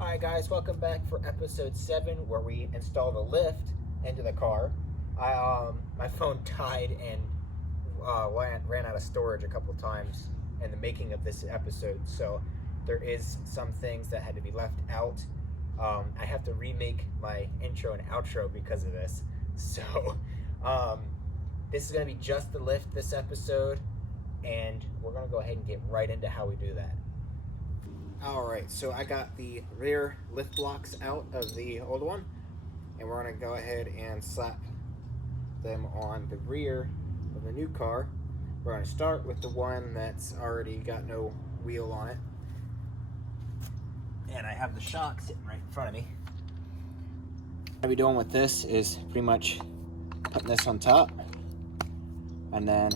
Hi guys, welcome back for episode 7 where we install the lift into the car. My phone died and ran out of storage a couple times in the making of this episode, so there is some things that had to be left out. I have to remake my intro and outro because of this. So this is going to be just the lift this episode, and we're going to go ahead and get right into how we do that. Alright, so I got the rear lift blocks out of the old one, and we're going to go ahead and slap them on the rear of the new car. We're going to start with the one that's already got no wheel on it. And I have the shock sitting right in front of me. What I'll be doing with this is pretty much putting this on top and then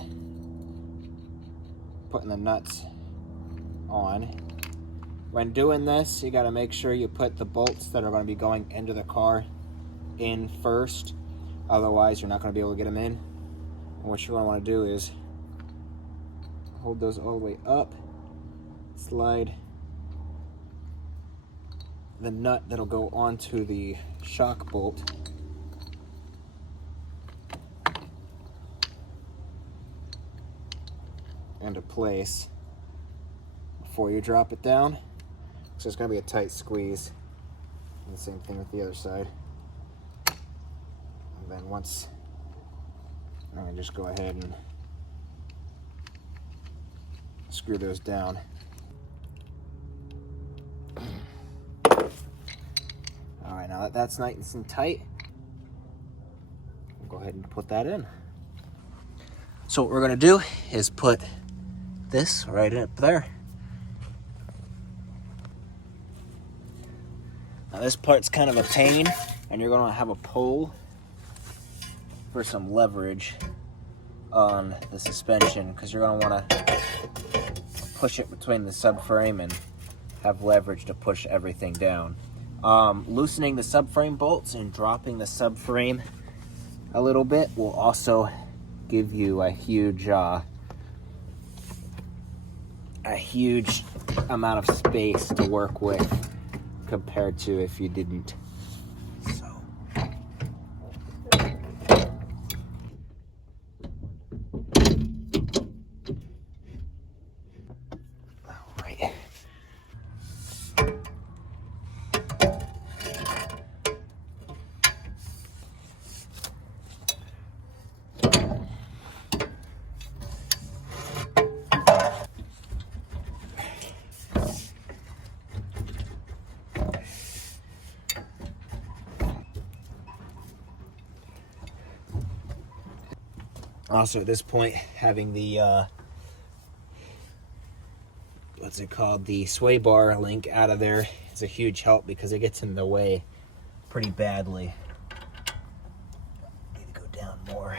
putting the nuts on. When doing this, you got to make sure you put the bolts that are going to be going into the car in first. Otherwise, you're not going to be able to get them in. And what you're going to want to do is hold those all the way up, slide the nut that'll go onto the shock bolt into place before you drop it down. So it's going to be a tight squeeze. And the same thing with the other side. And then once, I'm going to just go ahead and screw those down. Alright, now that that's nice and tight, we'll go ahead and put that in. So what we're going to do is put this right up there. Now this part's kind of a pain, and you're going to have a pole for some leverage on the suspension, because you're going to want to push it between the subframe and have leverage to push everything down. Loosening the subframe bolts and dropping the subframe a little bit will also give you a huge amount of space to work with compared to if you didn't. So all right. Also, at this point, having the what's it called, the sway bar link out of there is a huge help because it gets in the way pretty badly. Need to go down more.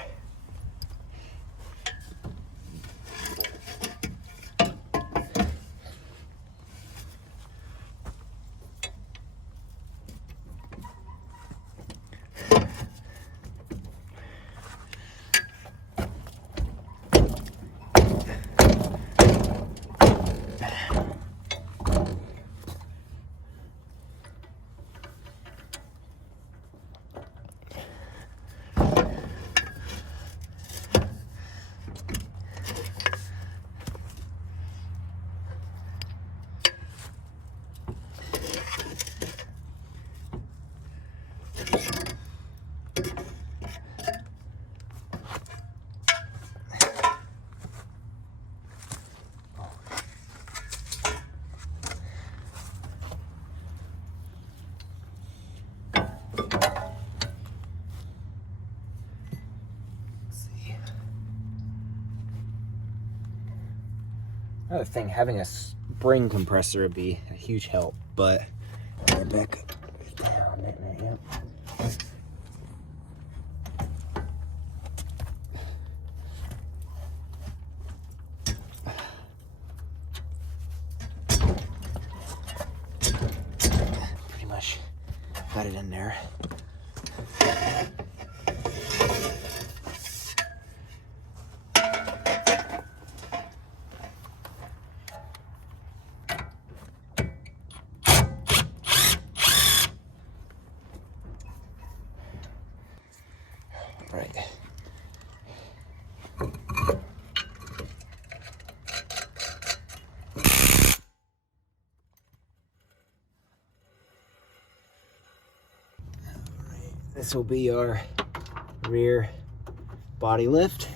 Another thing, having a spring compressor would be a huge help, but back down. Yep. Pretty much got it in there. Right. This will be our rear body lift.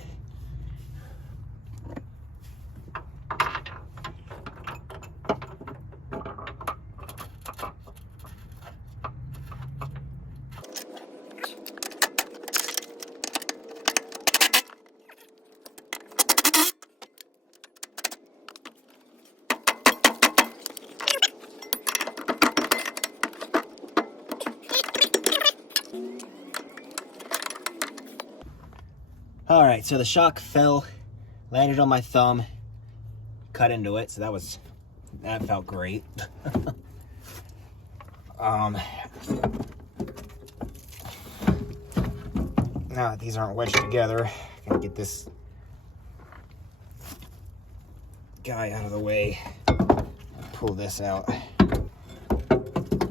All right, so the shock fell, landed on my thumb, cut into it, so that felt great. Now that these aren't wedged together, I can get this guy out of the way and pull this out.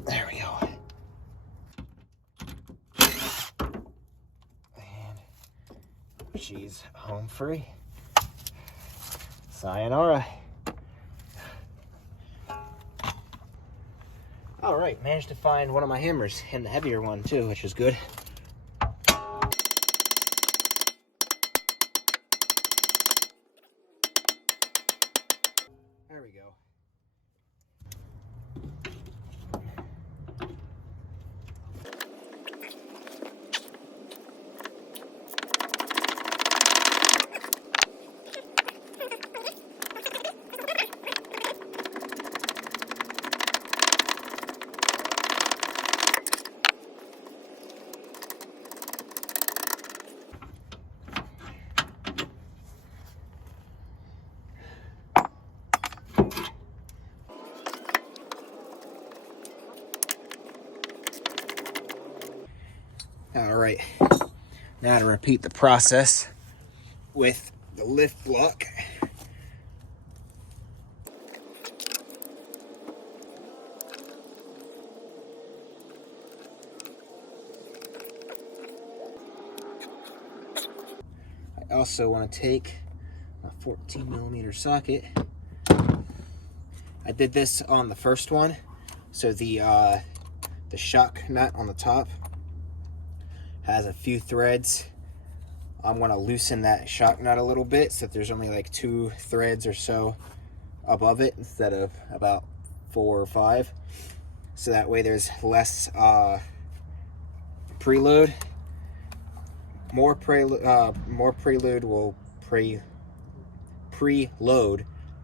There we go. And she's home free. Sayonara. All right, managed to find one of my hammers, and the heavier one too, which is good. There we go. All right, now to repeat the process with the lift block. I also want to take a 14mm socket. I did this on the first one, so the shock nut on the top has a few threads. I'm going to loosen that shock nut a little bit so that there's only like 2 threads or so above it instead of about 4 or 5, so that way there's less preload. More preload will preload.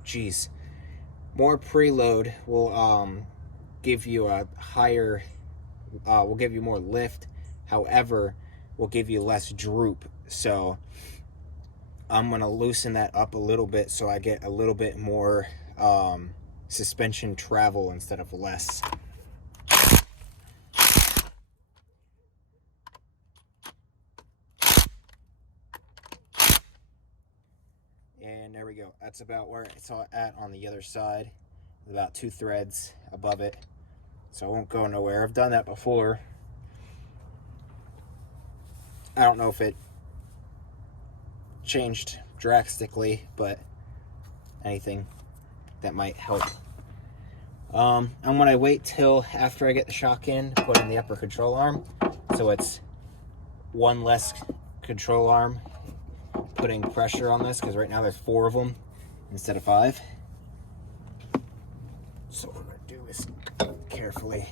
Jeez, more preload will give you a higher, will give you more lift. However, will give you less droop. So I'm gonna loosen that up a little bit so I get a little bit more suspension travel instead of less. And there we go. That's about where it's at on the other side. About 2 threads above it. So it won't go nowhere. I've done that before. I don't know if it changed drastically, but anything that might help. I'm gonna wait till after I get the shock in to put in the upper control arm, so it's one less control arm putting pressure on this, because right now there's 4 of them instead of 5. So what we're gonna do is carefully,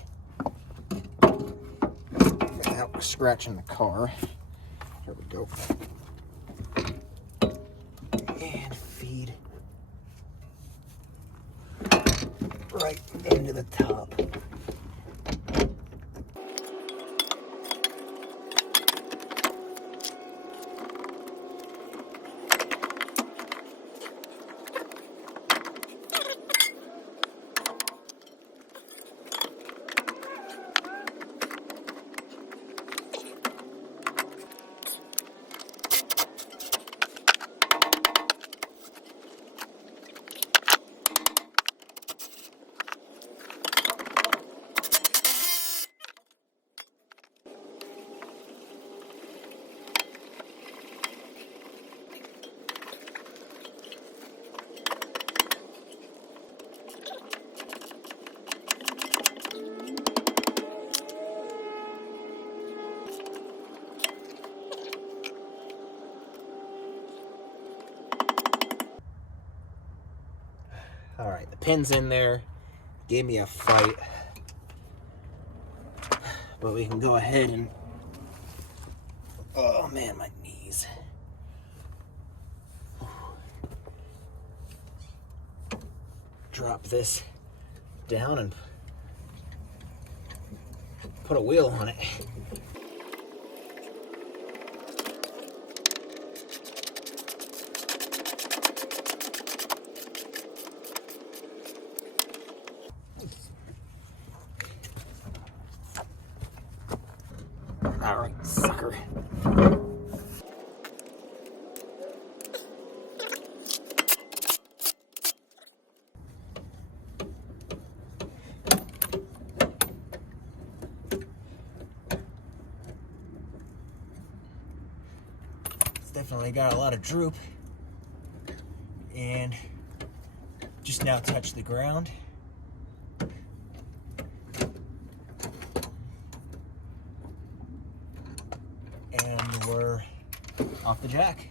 without scratching the car. There we go. And feed right into the top. pins in there. Gave me a fight. But we can go ahead and... Oh man, my knees. Drop this down and put a wheel on it. All right, sucker. It's definitely got a lot of droop, and just now touched the ground. And we're off the jack.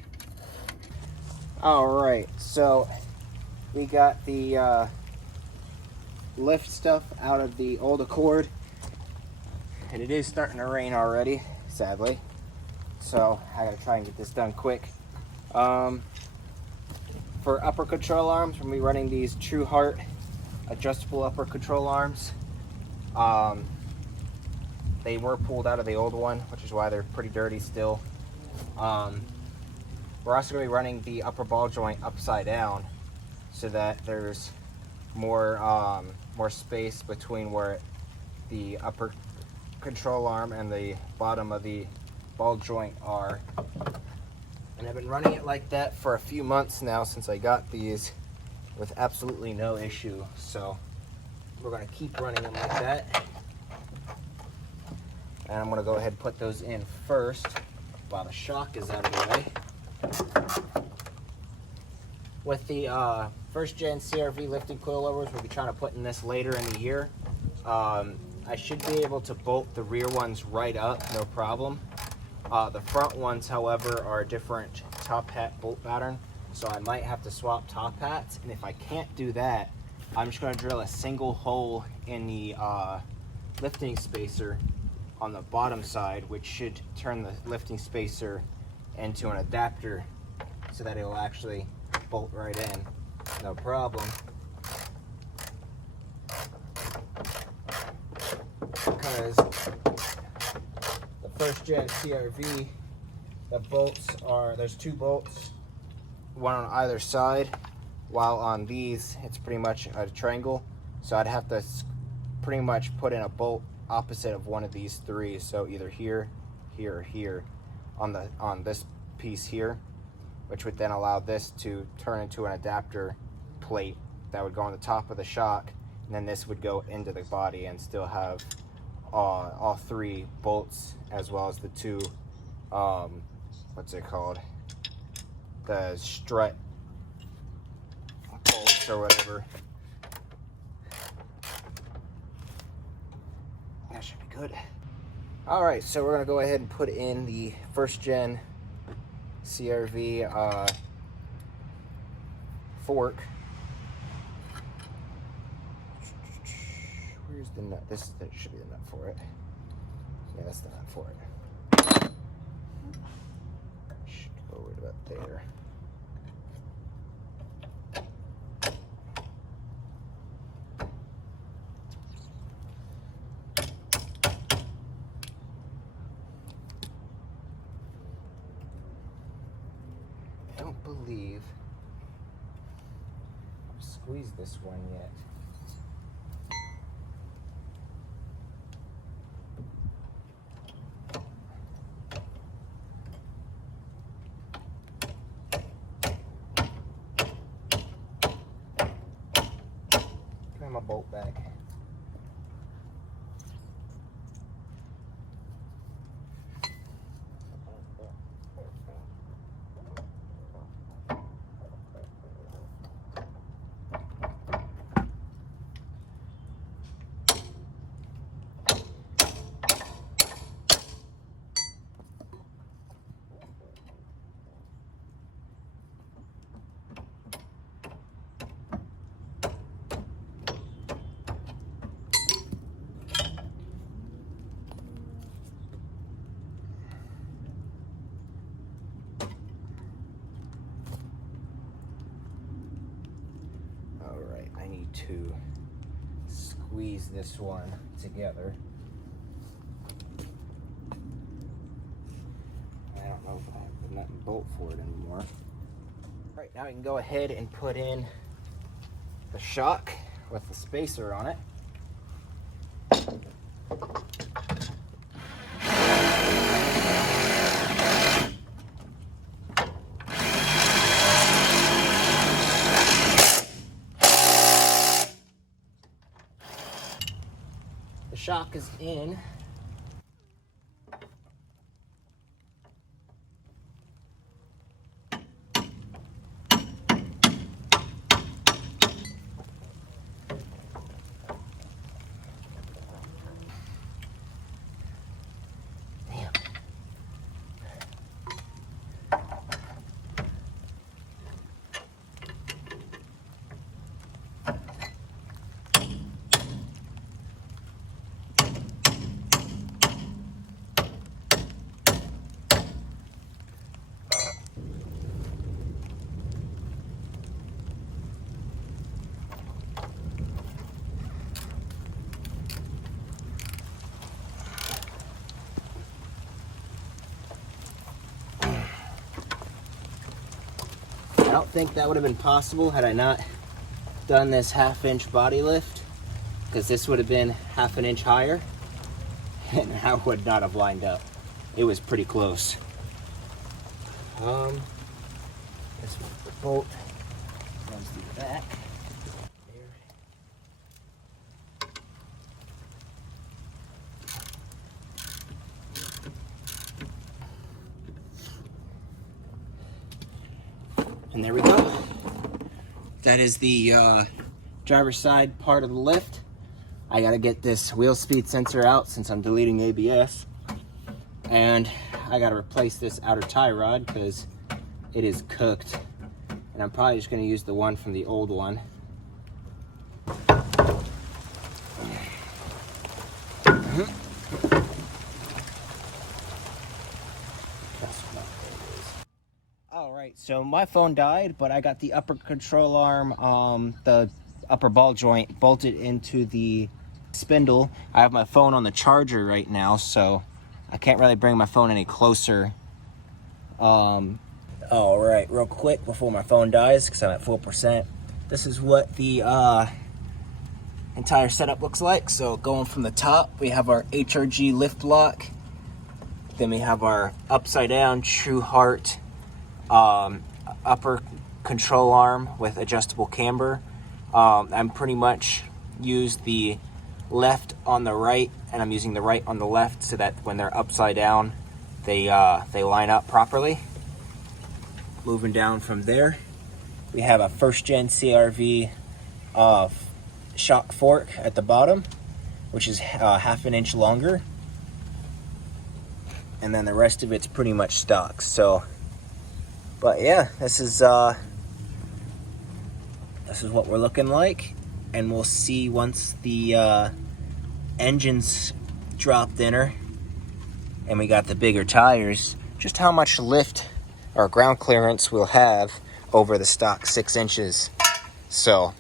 All right, so we got the lift stuff out of the old Accord, and it is starting to rain already, sadly. So I gotta try and get this done quick. For upper control arms, we're gonna be running these True Heart adjustable upper control arms. They were pulled out of the old one, which is why they're pretty dirty still. We're also going to be running the upper ball joint upside down so that there's more space between where the upper control arm and the bottom of the ball joint are. And I've been running it like that for a few months now since I got these with absolutely no issue. So we're going to keep running them like that. And I'm going to go ahead and put those in first while the shock is out of the way. With the first gen CRV lifting coilovers, we'll be trying to put in this later in the year. I should be able to bolt the rear ones right up, no problem. The front ones, however, are a different top hat bolt pattern, so I might have to swap top hats. And if I can't do that, I'm just going to drill a single hole in the lifting spacer on the bottom side, which should turn the lifting spacer into an adapter so that it will actually bolt right in, no problem. Because the first gen CRV, the bolts are, there's two bolts, one on either side, while on these it's pretty much a triangle, so I'd have to pretty much put in a bolt opposite of one of these three, so either here, here, or here on this piece here, which would then allow this to turn into an adapter plate that would go on the top of the shock, and then this would go into the body and still have all three bolts, as well as the two what's it called, the strut bolts or whatever. That should be good. All right, so we're gonna go ahead and put in the first gen CRV fork. Where's the nut? This should be the nut for it. Yeah, that's the nut for it. Should go right about there. I don't believe I've squeezed this one yet. My bolt back. to squeeze this one together. I don't know if I have the nut and bolt for it anymore. All right, now we can go ahead and put in the shock with the spacer on it. The shock is in. I don't think that would have been possible had I not done this 1/2 inch body lift, because this would have been 1/2 inch higher and I would not have lined up. It was pretty close. This one, the bolt runs through the back. And there we go. That is the driver's side part of the lift. I gotta get this wheel speed sensor out since I'm deleting ABS. And I gotta replace this outer tie rod because it is cooked. And I'm probably just gonna use the one from the old one. Alright, so my phone died, but I got the upper control arm, the upper ball joint bolted into the spindle. I have my phone on the charger right now, so I can't really bring my phone any closer. Alright, real quick before my phone dies, because I'm at 4%. This is what the entire setup looks like. So going from the top, we have our HRG lift lock. Then we have our upside down True Heart upper control arm with adjustable camber. I'm pretty much used the left on the right, and I'm using the right on the left so that when they're upside down, they line up properly. Moving down from there, we have a first gen CRV shock fork at the bottom, which is 1/2 inch longer, and then the rest of it's pretty much stock. So, but yeah, this is what we're looking like, and we'll see once the engine's dropped in her and we got the bigger tires, just how much lift or ground clearance we'll have over the stock 6 inches. So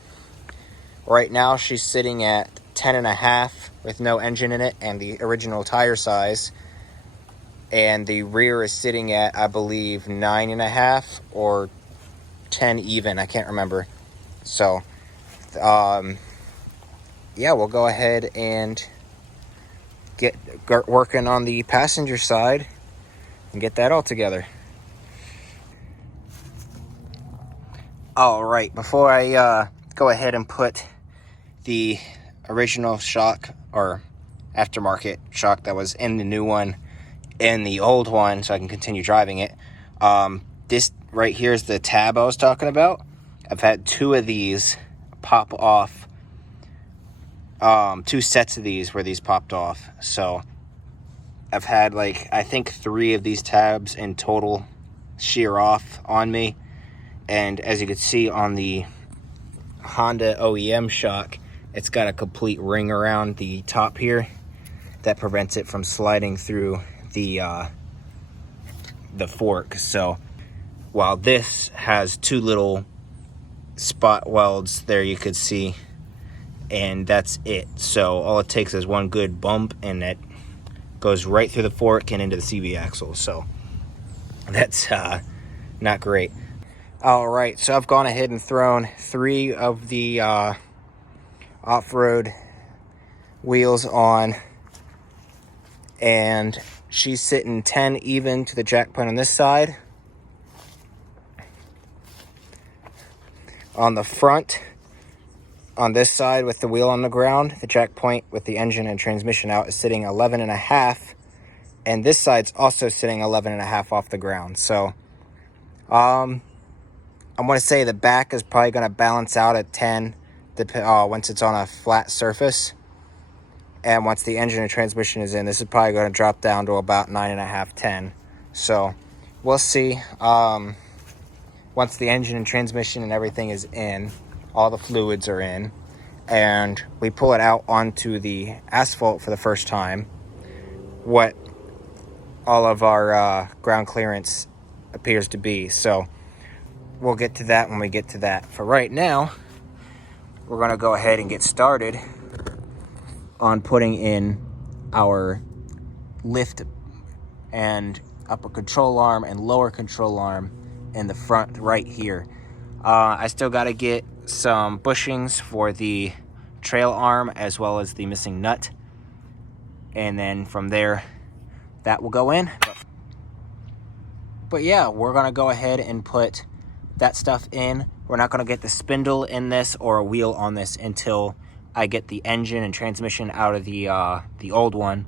right now she's sitting at 10.5 with no engine in it and the original tire size. And the rear is sitting at, I believe, 9.5 or 10 even. I can't remember. So, yeah, we'll go ahead and get working on the passenger side and get that all together. All right, before I go ahead and put the original shock or aftermarket shock that was in the new one in the old one so I can continue driving it. This right here is the tab I was talking about. I've had 2 of these pop off. 2 sets of these where these popped off. So I've had like, I think 3 of these tabs in total shear off on me. And as you can see on the Honda OEM shock, it's got a complete ring around the top here that prevents it from sliding through the fork. So while this has 2 little spot welds there, you could see and that's it. So all it takes is one good bump, and it goes right through the fork and into the CV axle. So that's not great. All right, so I've gone ahead and thrown 3 of the off-road wheels on, and she's sitting 10 even to the jack point on this side. On the front, on this side with the wheel on the ground, the jack point with the engine and transmission out is sitting 11.5, and this side's also sitting 11.5 off the ground. So I want to say the back is probably going to balance out at 10 once it's on a flat surface. And once the engine and transmission is in, this is probably going to drop down to about 9.5, 10. So we'll see. Once the engine and transmission and everything is in, all the fluids are in, and we pull it out onto the asphalt for the first time, what all of our ground clearance appears to be. So we'll get to that when we get to that. For right now, we're going to go ahead and get started on putting in our lift and upper control arm and lower control arm in the front right here. I still got to get some bushings for the trail arm as well as the missing nut, and then from there that will go in. But yeah, we're going to go ahead and put that stuff in. We're not going to get the spindle in this or a wheel on this until I get the engine and transmission out of the old one,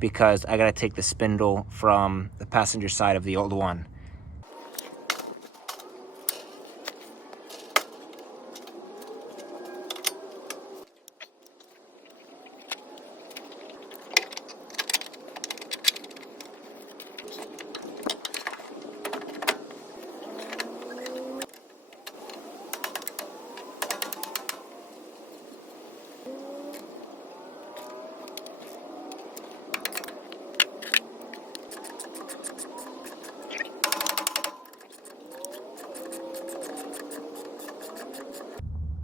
because I got to take the spindle from the passenger side of the old one.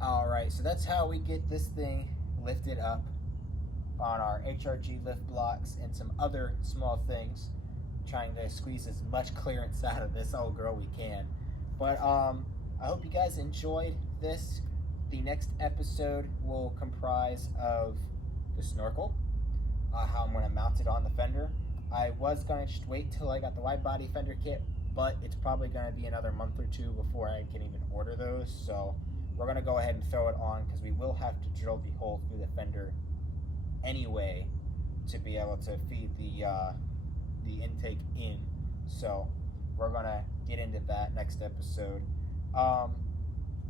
Alright, so that's how we get this thing lifted up on our HRG lift blocks and some other small things, trying to squeeze as much clearance out of this old girl we can. But I hope you guys enjoyed this. The next episode will comprise of the snorkel, how I'm going to mount it on the fender. I was going to just wait till I got the wide body fender kit, but it's probably going to be another month or 2 before I can even order those. So we're going to go ahead and throw it on, because we will have to drill the hole through the fender anyway to be able to feed the intake in. So we're going to get into that next episode.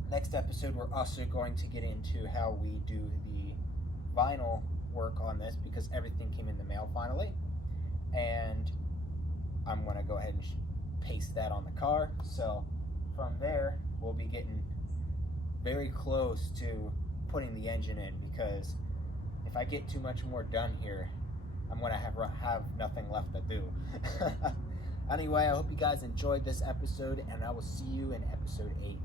Next episode, we're also going to get into how we do the vinyl work on this, because everything came in the mail finally. And I'm going to go ahead and paste that on the car. So from there, we'll be getting very close to putting the engine in, because if I get too much more done here, I'm going to have nothing left to do. Anyway, I hope you guys enjoyed this episode, and I will see you in episode 8.